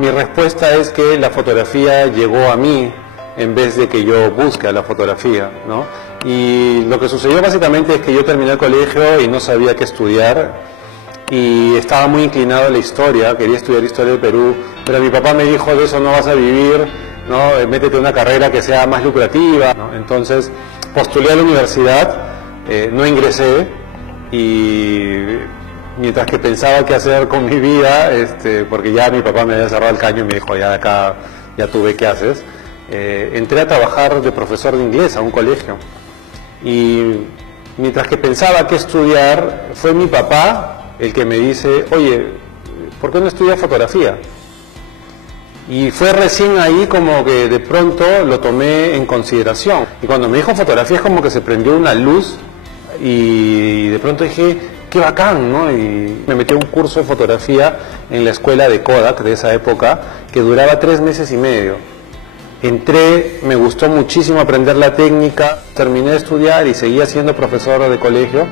Mi respuesta es que la fotografía llegó a mí en vez de que yo busque a la fotografía, ¿no? Y lo que sucedió básicamente es que yo terminé el colegio y no sabía qué estudiar y estaba muy inclinado a la historia, quería estudiar historia del Perú, pero mi papá me dijo: de eso no vas a vivir, ¿no? Métete en una carrera que sea más lucrativa, ¿no? Entonces postulé a la universidad, no ingresé, y mientras que pensaba qué hacer con mi vida, porque ya mi papá me había cerrado el caño y me dijo: ya de acá, ya tú ve qué haces, entré a trabajar de profesor de inglés a un colegio. Y mientras que pensaba qué estudiar, fue mi papá el que me dice: oye, ¿por qué no estudias fotografía? Y fue recién ahí como que de pronto lo tomé en consideración. Y cuando me dijo fotografía es como que se prendió una luz y de pronto dije: qué bacán, ¿no? Y me metí a un curso de fotografía en la escuela de Kodak de esa época, que duraba 3 meses y medio. Entré, me gustó muchísimo aprender la técnica, terminé de estudiar y seguía siendo profesor de colegio.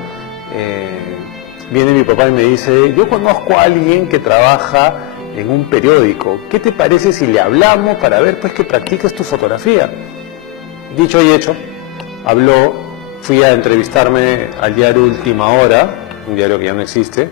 Viene mi papá y me dice: yo conozco a alguien que trabaja en un periódico, ¿qué te parece si le hablamos para ver pues que practiques tu fotografía? Dicho y hecho, habló, fui a entrevistarme al diario Última Hora, un diario que ya no existe,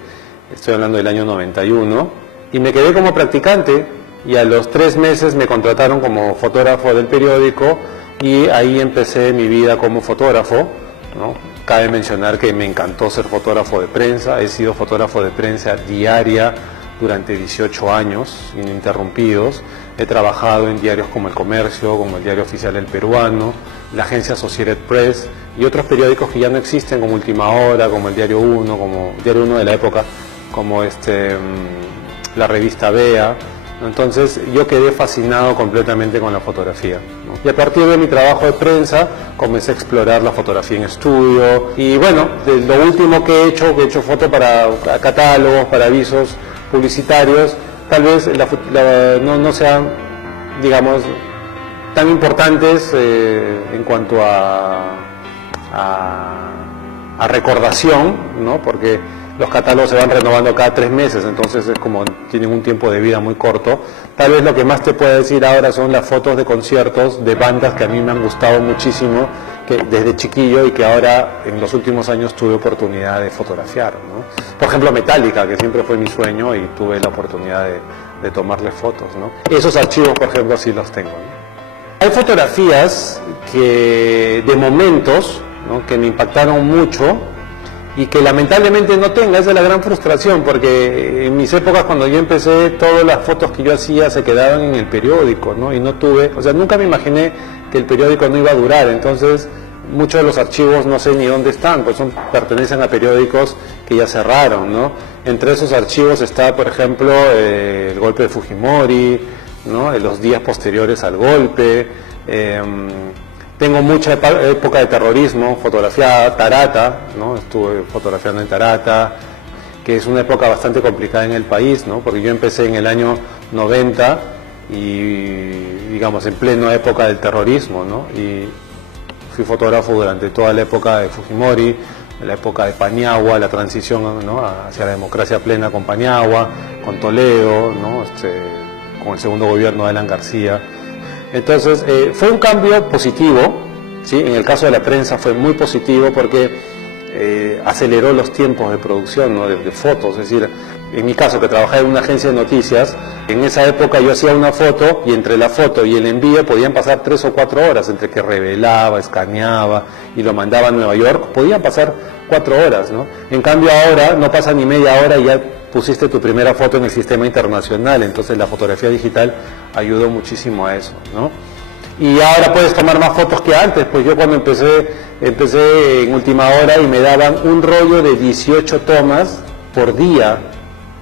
estoy hablando del año 91, y me quedé como practicante, y a los 3 meses me contrataron como fotógrafo del periódico, y ahí empecé mi vida como fotógrafo, ¿no? Cabe mencionar que me encantó ser fotógrafo de prensa, he sido fotógrafo de prensa diaria durante 18 años ininterrumpidos, he trabajado en diarios como El Comercio, como el Diario Oficial El Peruano, la agencia Associated Press y otros periódicos que ya no existen, como Última Hora, como el Diario Uno, como Diario Uno de la época, como la revista Vea. Entonces yo quedé fascinado completamente con la fotografía, ¿no? Y a partir de mi trabajo de prensa comencé a explorar la fotografía en estudio, y bueno, lo último que he hecho foto para catálogos, para avisos publicitarios, tal vez no sean, digamos, tan importantes en cuanto a recordación, ¿no? Porque los catálogos se van renovando cada 3 meses, entonces es como tienen un tiempo de vida muy corto. Tal vez lo que más te puedo decir ahora son las fotos de conciertos de bandas que a mí me han gustado muchísimo, que desde chiquillo, y que ahora en los últimos años tuve oportunidad de fotografiar, ¿no? Por ejemplo, Metallica, que siempre fue mi sueño y tuve la oportunidad de tomarle fotos, ¿no? Esos archivos, por ejemplo, sí los tengo, ¿no? Hay fotografías de momentos, ¿no?, que me impactaron mucho y que lamentablemente no tenga. Esa es la gran frustración, porque en mis épocas, cuando yo empecé, todas las fotos que yo hacía se quedaban en el periódico, ¿no? Y no tuve, o sea, nunca me imaginé que el periódico no iba a durar. Entonces muchos de los archivos no sé ni dónde están, pues pertenecen a periódicos que ya cerraron, ¿no? Entre esos archivos está, por ejemplo, el golpe de Fujimori, ¿no?, los días posteriores al golpe. Tengo mucha época de terrorismo fotografiada, Tarata, ¿no? Estuve fotografiando en Tarata, que es una época bastante complicada en el país, ¿no? Porque yo empecé en el año 90 y, digamos, en plena época del terrorismo, ¿no? Y fui fotógrafo durante toda la época de Fujimori, la época de Paniagua, la transición, ¿no?, hacia la democracia plena con Paniagua, con Toledo, ¿no?, con el segundo gobierno de Alan García. Entonces fue un cambio positivo, ¿sí? En el caso de la prensa fue muy positivo porque aceleró los tiempos de producción, ¿no?, de fotos. Es decir, en mi caso, que trabajaba en una agencia de noticias, en esa época yo hacía una foto y entre la foto y el envío podían pasar 3 o 4 horas, entre que revelaba, escaneaba y lo mandaba a Nueva York, podían pasar 4 horas, ¿no? En cambio ahora no pasa ni media hora y ya pusiste tu primera foto en el sistema internacional. Entonces la fotografía digital ayudó muchísimo a eso, ¿no? Y ahora puedes tomar más fotos que antes. Pues yo cuando empecé en Última Hora y me daban un rollo de 18 tomas por día,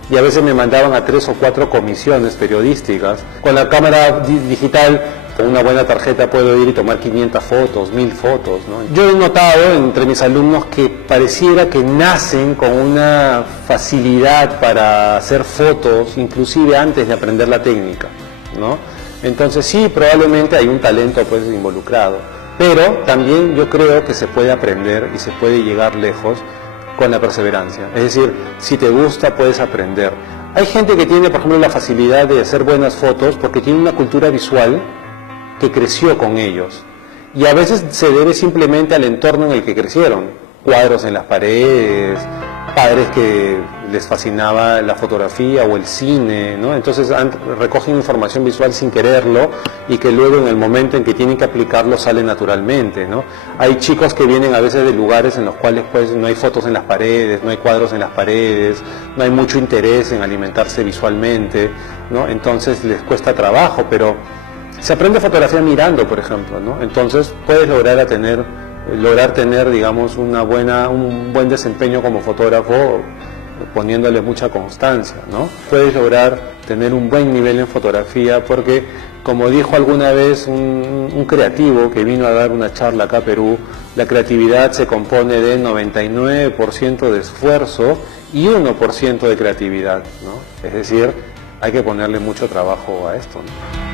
y a veces me mandaban a 3 o 4 comisiones periodísticas. Con la cámara digital, con una buena tarjeta, puedo ir y tomar 500 fotos, 1000 fotos, ¿no? Yo he notado entre mis alumnos que pareciera que nacen con una facilidad para hacer fotos, inclusive antes de aprender la técnica, ¿no? Entonces sí, probablemente hay un talento pues involucrado, pero también yo creo que se puede aprender y se puede llegar lejos con la perseverancia. Es decir, si te gusta puedes aprender. Hay gente que tiene, por ejemplo, la facilidad de hacer buenas fotos porque tiene una cultura visual que creció con ellos. Y a veces se debe simplemente al entorno en el que crecieron. Cuadros en las paredes, padres que les fascinaba la fotografía o el cine, ¿no? Entonces recogen información visual sin quererlo y que luego en el momento en que tienen que aplicarlo sale naturalmente, ¿no? Hay chicos que vienen a veces de lugares en los cuales pues no hay fotos en las paredes, no hay cuadros en las paredes, no hay mucho interés en alimentarse visualmente, ¿no? Entonces les cuesta trabajo, pero se aprende fotografía mirando, por ejemplo, ¿no? Entonces puedes lograr tener, digamos, un buen desempeño como fotógrafo poniéndole mucha constancia, ¿no? Puedes lograr tener un buen nivel en fotografía porque, como dijo alguna vez un creativo que vino a dar una charla acá a Perú, la creatividad se compone de 99% de esfuerzo y 1% de creatividad, ¿no? Es decir, hay que ponerle mucho trabajo a esto, ¿no?